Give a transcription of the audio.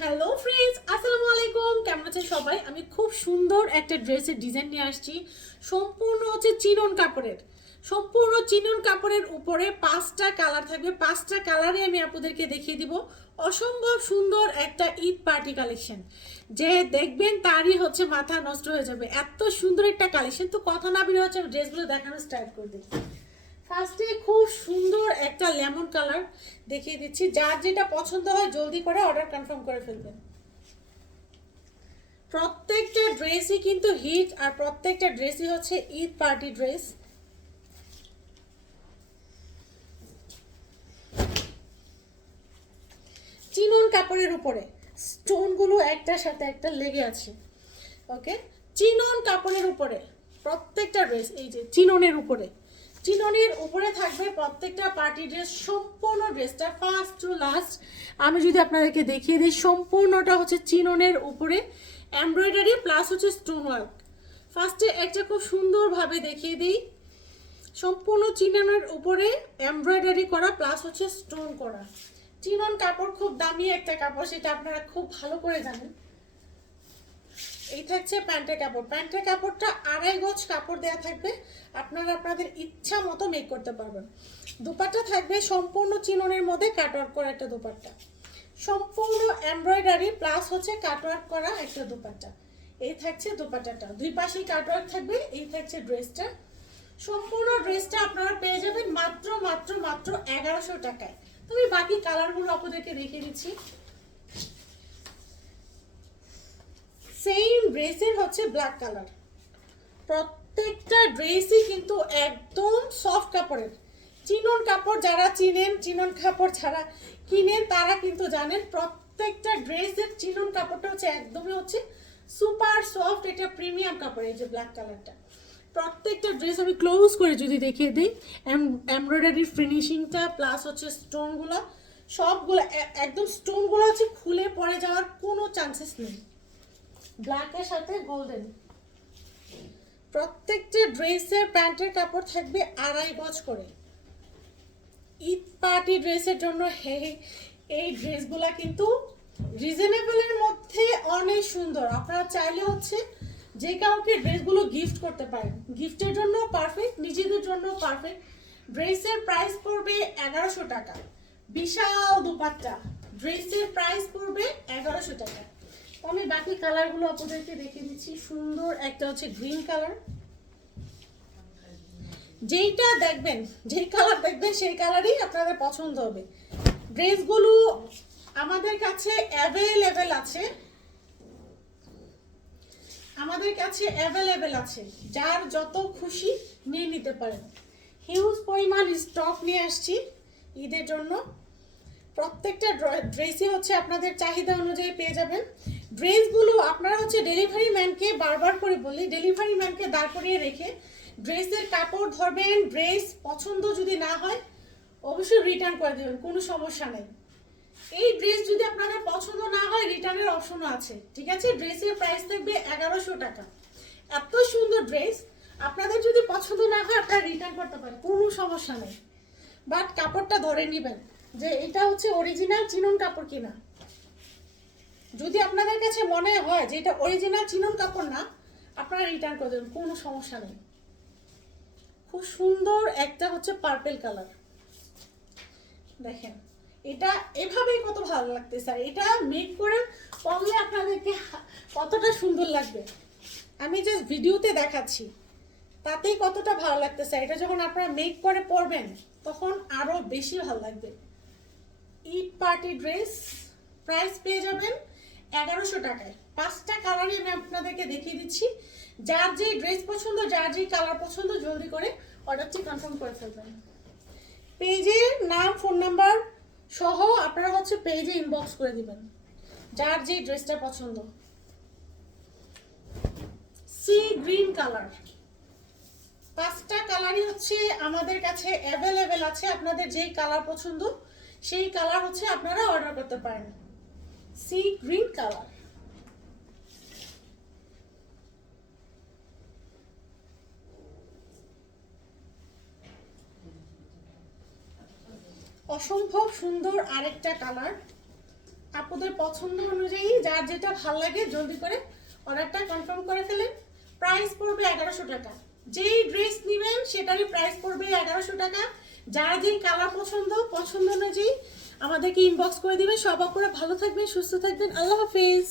Hello friends আসসালামু আলাইকুম কেমন আছেন সবাই? আমি খুব সুন্দর একটা ড্রেসের ডিজাইন নিয়ে আসছি। সম্পূর্ণ হচ্ছে চিনন কাপড়ের। সম্পূর্ণ চিনন কাপড়ের উপরে পাঁচটা কালার থাকবে। পাঁচটা কালারে আমি আপনাদেরকে দেখিয়ে দিব। অসম্ভব সুন্দর একটা ঈদ পার্টি কালেকশন যে দেখবেন তারই হচ্ছে মাথা নষ্ট হয়ে যাবে। এত সুন্দর একটা কালেকশন তো কথা না বেরিয়ে হচ্ছে ড্রেসগুলো দেখানো স্টার্ট করে দিই ফার্স্টে খুব সুন্দর একটা লেমন কালার দেখিয়ে দিচ্ছি। যার যেটা পছন্দ হয়, জলদি করে অর্ডার কনফার্ম করে ফেলবেন প্রত্যেকটা ড্রেসই কিন্তু হিট আর প্রত্যেকটা ড্রেসই হচ্ছে ঈদ পার্টি ড্রেস চিনন কাপড়ের উপরে স্টোনগুলো একটার সাথে একটা লেগে আছে। ওকে চিনন কাপড়ের উপরে, প্রত্যেকটা ড্রেস এই যে চিননের উপরে। চিননের উপরে থাকবে প্রত্যেকটা পার্টি ড্রেস সম্পূর্ণ ড্রেসটা ফার্স্ট টু লাস্ট আমি যদি আপনাদেরকে দেখিয়ে দিই, সম্পূর্ণটা হচ্ছে চিননের উপরে। এমব্রয়ডারি প্লাস হচ্ছে স্টোন ওয়ার্ক ফার্স্টে একটা খুব সুন্দরভাবে দেখিয়ে দিই। সম্পূর্ণ চিননের উপরে এমব্রয়ডারি করা প্লাস হচ্ছে স্টোন করা। চিনন কাপড় খুব দামি একটা কাপড়, সেটা আপনারা খুব ভালো করে জানেন। এই থাকছে প্যান্টের কাপড়। প্যান্টের কাপড়টা আড়াই গজ কাপড় দেওয়া থাকবে। আপনারা আপনাদের ইচ্ছা মতো মেক করতে পারবেন। দুপাট্টা থাকবে সম্পূর্ণ চিননের মধ্যে কাটওয়ার্ক করা একটা দুপাট্টা। সম্পূর্ণ এমব্রয়ডারি প্লাস হচ্ছে কাটওয়ার্ক করা একটা দুপাট্টা। এই থাকছে দুপাট্টাটা। দুই পাশেই কাটওয়ার্ক থাকবে, এই থাকছে ড্রেসটা সম্পূর্ণ ড্রেসটা আপনারা পেয়ে যাবেন মাত্র মাত্র মাত্র এগারোশো টাকায়। তুমি বাকি কালারগুলো আপনাদেরকে দেখিয়ে দিচ্ছি। ড্রেসের হচ্ছে ব্ল্যাক কালার প্রত্যেকটা ড্রেসই কিন্তু একদম সফট কাপড়ের। চিনন কাপড় যারা চিনেন, চিনন কাপড় ছাড়া কিনেন, তারা কিন্তু জানেন প্রত্যেকটা ড্রেসের চিনন কাপড়টা হচ্ছে একদমই হচ্ছে সুপার সফট এটা প্রিমিয়াম কাপড়, এই যে ব্ল্যাক কালারটা প্রত্যেকটা ড্রেস আমি ক্লোজ করে যদি দেখিয়ে দিই এমব্রয়ডারির ফিনিশিংটা প্লাস হচ্ছে স্টোনগুলো সবগুলো একদম স্টোনগুলো হচ্ছে খুলে পড়ে যাওয়ার কোনো চান্সেস নেই। ব্ল্যাকের সাথে গোল্ডেন প্রত্যেকটা ড্রেসের প্যান্টের কাপড় থাকবে আড়াই গজ করে। ঈদ পার্টি ড্রেসের জন্য হে এই ড্রেসগুলা কিন্তু রিজনেবলের মধ্যে অনেক সুন্দর। আপনারা চাইলে হচ্ছে যে কাউকে ড্রেসগুলো গিফট করতে পারেন। গিফটের জন্য পারফেক্ট নিজেদের জন্য পারফেক্ট ড্রেসের প্রাইস পড়বে এগারোশো টাকা। বিশাল দুপাট্টা। ড্রেসের প্রাইস পড়বে এগারোশো টাকা। আমি বাকি কালারগুলো আপনাদেরকে দেখে দিচ্ছি। সুন্দর একটা হচ্ছে গ্রিন কালার। যেইটা দেখবেন, যেই কালার দেখবেন, সেই কালারই আপনাদের পছন্দ হবে। ড্রেসগুলো আমাদের কাছে অ্যাভেলেবেল আছে। আমাদের কাছে অ্যাভেলেবেল আছে। যার যত খুশি নিয়ে নিতে পারেন। হিউজ পরিমাণ স্টক নিয়ে আসছি ঈদের জন্য। প্রত্যেকটা ড্রেসই হচ্ছে আপনাদের চাহিদা অনুযায়ী পেয়ে যাবেন। ড্রেসগুলো আপনারা হচ্ছে ডেলিভারি ম্যানকে বারবার করে বলি ডেলিভারি ম্যানকে দাঁড় করিয়ে রেখে ড্রেসের কাপড় ধরবেন, ড্রেস পছন্দ যদি না হয়, অবশ্যই রিটার্ন করে দেবেন, কোনো সমস্যা নেই। এই ড্রেস যদি আপনাদের পছন্দ না হয় রিটার্নের অপশনও আছে, ঠিক আছে? ড্রেসের প্রাইস থাকবে এগারোশো টাকা। এত সুন্দর ড্রেস, আপনাদের যদি পছন্দ না হয়, আপনারা রিটার্ন করতে পারেন, কোনো সমস্যা নেই। বাট কাপড়টা ধরে নেবেন, যে এটা হচ্ছে অরিজিনাল চিনন কাপড় কিনা। যদি আপনাদের কাছে মনে হয় যে এটা অরিজিনাল চিনন কাপড় না, আপনারা রিটার্ন করে দেবেন, কোনো সমস্যা নেই। খুব সুন্দর একটা হচ্ছে পার্পেল কালার দেখেন, এটা এভাবেই কত ভালো লাগতেছে। আর এটা মেক করে পরলে আপনাদেরকে কতটা সুন্দর লাগবে। আমি জাস্ট ভিডিওতে দেখাচ্ছি। তাতেই কতটা ভালো লাগতে লাগতেছে এটা যখন আপনারা মেক করে পরবেন, তখন আরও বেশি ভালো লাগবে। ঈদ পার্টি ড্রেস প্রাইস পেয়ে যাবেন এগারোশো টাকায়। পাঁচটা কালারই আমি আপনাদেরকে দেখিয়ে দিচ্ছি। যার যে ড্রেস পছন্দ, যার যে কালার পছন্দ, জলদি করে অর্ডারটি কনফার্ম করে ফেলবেন। পেজের নাম ফোন নাম্বার সহ আপনারা হচ্ছে পেজে ইনবক্স করে দিবেন, যার যে ড্রেসটা পছন্দ। সি গ্রিন কালার পাঁচটা কালারই হচ্ছে আমাদের কাছে অ্যাভেলেবেল আছে, আপনাদের যেই কালার পছন্দ, সেই কালার হচ্ছে আপনারা অর্ডার করতে পারেন। Sea green color. অসম্ভব সুন্দর আরেকটা কালার। আপনাদের পছন্দ অনুযায়ী যার যেটা ভালো লাগে জলদি করে অর্ডারটা কনফার্ম করে ফেলেন। প্রাইস পড়বে এগারোশো টাকা। যেই ড্রেস নেবেন সেটারই প্রাইস পড়বে এগারোশো টাকা। যার যেই কালার পছন্দ পছন্দ অনুযায়ী আমাদেরকে ইনবক্স করে দিবেন। সব আপনারা ভালো থাকবেন সুস্থ থাকবেন। আল্লাহ হাফিজ।